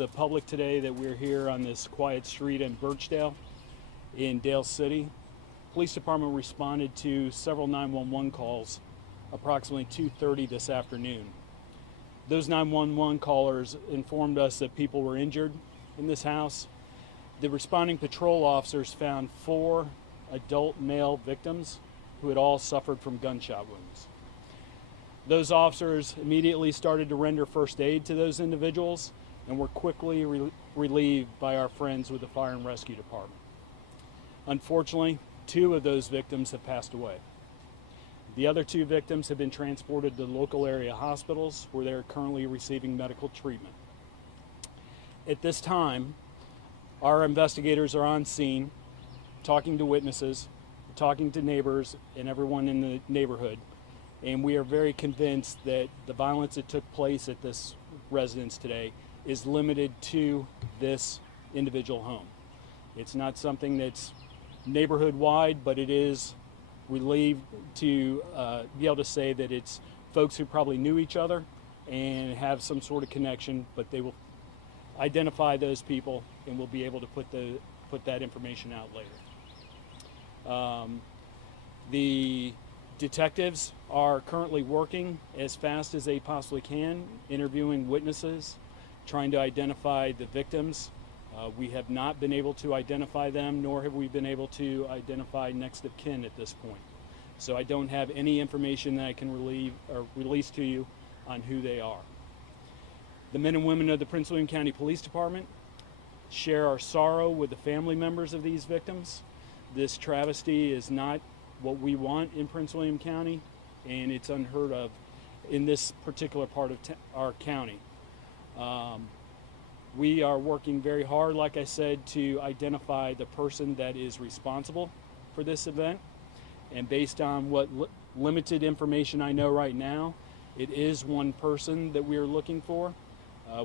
the public today that we're here on this quiet street in Birchdale in Dale City. Police department responded to several 911 calls approximately 2:30 this afternoon. Those 911 callers informed us that people were injured in this house. The responding patrol officers found 4 adult male victims who had all suffered from gunshot wounds. Those officers immediately started to render first aid to those individuals and were quickly relieved by our friends with the Fire and Rescue Department. Unfortunately, 2 of those victims have passed away. The other 2 victims have been transported to local area hospitals where they're currently receiving medical treatment. At this time, our investigators are on scene, talking to witnesses, talking to neighbors and everyone in the neighborhood, and we are very convinced that the violence that took place at this residence today is limited to this individual home. It's not something that's neighborhood-wide, but it is relieved to be able to say that it's folks who probably knew each other and have some sort of connection, but they will identify those people and we'll be able to put that information out later. The detectives are currently working as fast as they possibly can, interviewing witnesses, trying to identify the victims. We have not been able to identify them, nor have we been able to identify next of kin at this point. So I don't have any information that I can release to you on who they are. The men and women of the Prince William County Police Department share our sorrow with the family members of these victims. This travesty is not what we want in Prince William County, and it's unheard of in this particular part of our county. We are working very hard, like I said, to identify the person that is responsible for this event. And based on what limited information I know right now, it is one person that we are looking for.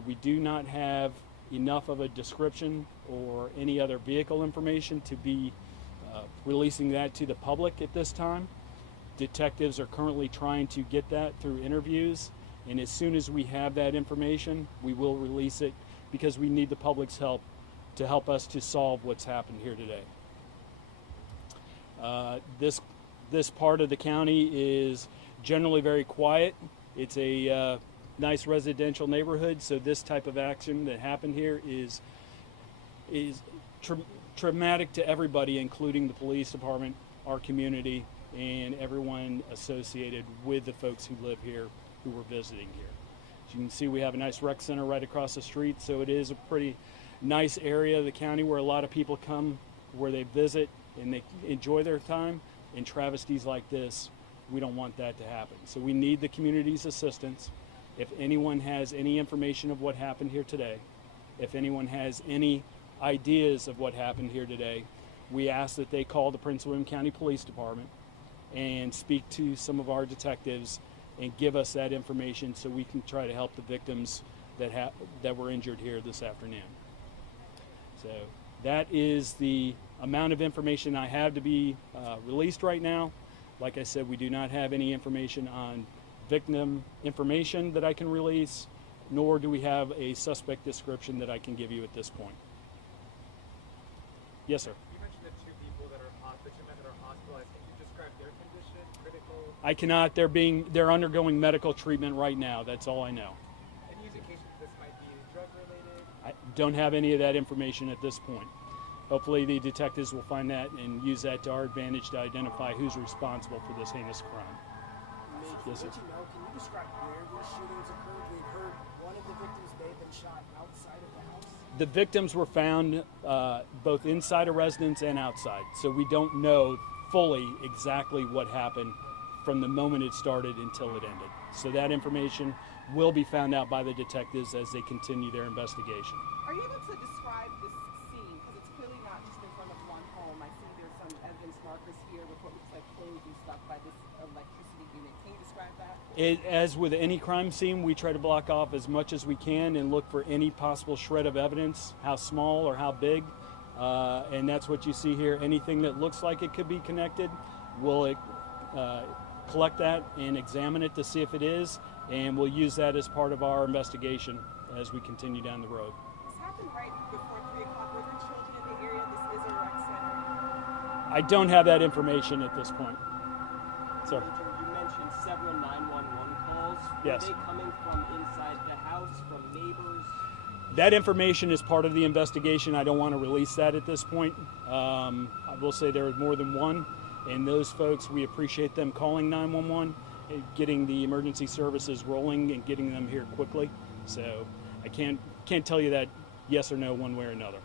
We do not have enough of a description or any other vehicle information to be releasing that to the public at this time. Detectives are currently trying to get that through interviews, and as soon as we have that information, we will release it because we need the public's help to help us to solve what's happened here today. This part of the county is generally very quiet. It's a nice residential neighborhood, so this type of action that happened here is traumatic to everybody, including the police department, our community, and everyone associated with the folks who live here, who were visiting here. As you can see, we have a nice rec center right across the street, so it is a pretty nice area of the county where a lot of people come, where they visit and they enjoy their time. In travesties like this, we don't want that to happen. So we need the community's assistance. If anyone has any information of what happened here today, if anyone has any ideas of what happened here today, we ask that they call the Prince William County Police Department and speak to some of our detectives and give us that information so we can try to help the victims that were injured here this afternoon. So that is the amount of information I have to be released right now. Like I said, we do not have any information on victim information that I can release, nor do we have a suspect description that I can give you at this point. Yes, sir. You mentioned the 2 people that are hospitalized. Can you describe their condition, critical? I cannot. They're undergoing medical treatment right now. That's all I know. Any indication that this might be drug related? I don't have any of that information at this point. Hopefully the detectives will find that and use that to our advantage to identify who's responsible for this heinous crime. Yes, sir. Can you describe where these shootings occurred? We've heard one of the victims may have been shot outside of the house. The victims were found both inside a residence and outside, so we don't know fully exactly what happened from the moment it started until it ended. So that information will be found out by the detectives as they continue their investigation. Are you able to describe this scene? Because it's clearly not just in front of one home. I see there's some evidence markers here with what looks like clothes and stuff by this electricity unit. Can you describe that? As with any crime scene, we try to block off as much as we can and look for any possible shred of evidence, how small or how big. And that's what you see here. Anything that looks like it could be connected, we'll collect that and examine it to see if it is, and we'll use that as part of our investigation as we continue down the road. happened right before 3 o'clock. Were there children in the area? This is a rec center. I don't have that information at this point. Sir. Major, you mentioned several 911 calls. Yes. Were they coming from inside the house, from neighbors? That information is part of the investigation. I don't want to release that at this point. I will say there are more than one, and those folks, we appreciate them calling 911, and getting the emergency services rolling and getting them here quickly. So I can't tell you that yes or no one way or another.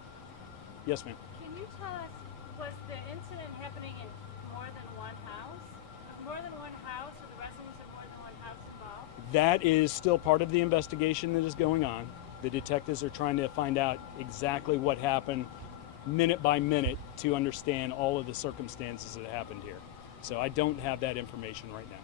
Yes, ma'am. Can you tell us, was the incident happening in more than one house? Was more than one house, or the residents of more than one house involved? That is still part of the investigation that is going on. The detectives are trying to find out exactly what happened minute by minute to understand all of the circumstances that happened here. So I don't have that information right now.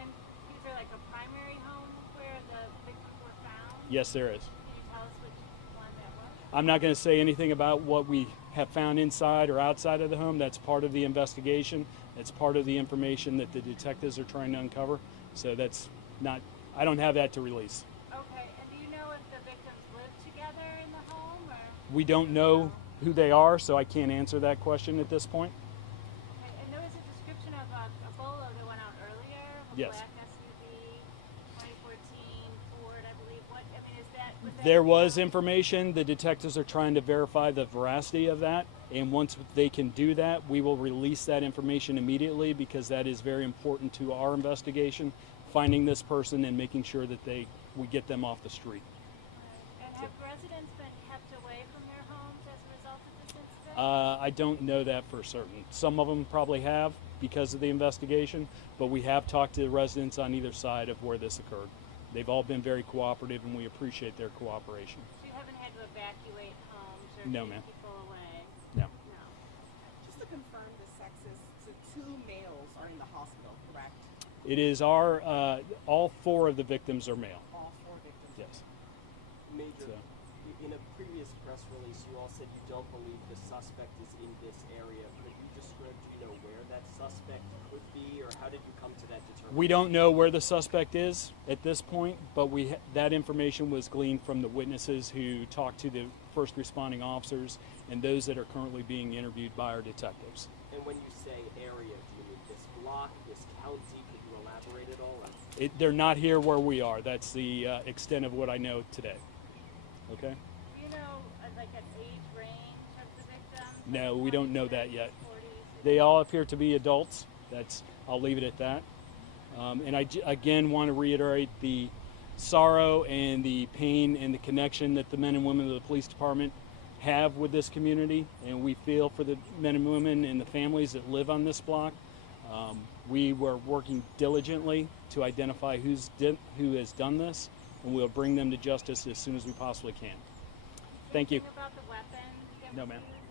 And is there like a primary home where the victims were found? Yes, there is. Can you tell us which one that was? I'm not going to say anything about what we have found inside or outside of the home. That's part of the investigation. It's part of the information that the detectives are trying to uncover. So that's not, I don't have that to release. Okay, and do you know if the victims lived together in the home, or? We don't know who they are, so I can't answer that question at this point. Okay, and there was a description of a Bolo that went out earlier, a Yes. black SUV, 2014 Ford, I believe. What, I mean, is that, was that? There was information. The detectives are trying to verify the veracity of that, and once they can do that, we will release that information immediately, because that is very important to our investigation, finding this person and making sure that we get them off the street. And have residents been kept away from their homes as a result of this incident? I don't know that for certain. Some of them probably have because of the investigation, but we have talked to the residents on either side of where this occurred. They've all been very cooperative, and we appreciate their cooperation. So you haven't had to evacuate homes or No, keep ma'am. people away? No. No. Just to confirm the sexes, so 2 males are in the hospital, correct? It is all 4 of the victims are male. All 4 victims. Yes. Major, So- in a previous press release, you all said you don't believe the suspect is in this area. Could you describe, do you know where that suspect could be, or how did you come to that determination? We don't know where the suspect is at this point, but that information was gleaned from the witnesses who talked to the first responding officers and those that are currently being interviewed by our detectives. And when you say area, do you mean this block, this county? Could you elaborate at all? They're not here where we are. That's the extent of what I know today. Okay? Do you know, like, an age range of the victims? No, we don't know that yet. 40s? They all appear to be adults. I'll leave it at that. And I again want to reiterate the sorrow and the pain and the connection that the men and women of the police department have with this community, and we feel for the men and women and the families that live on this block. We were working diligently to identify who has done this, and we'll bring them to justice as soon as we possibly can. Thank you. Anything about the weapon? No, ma'am. used?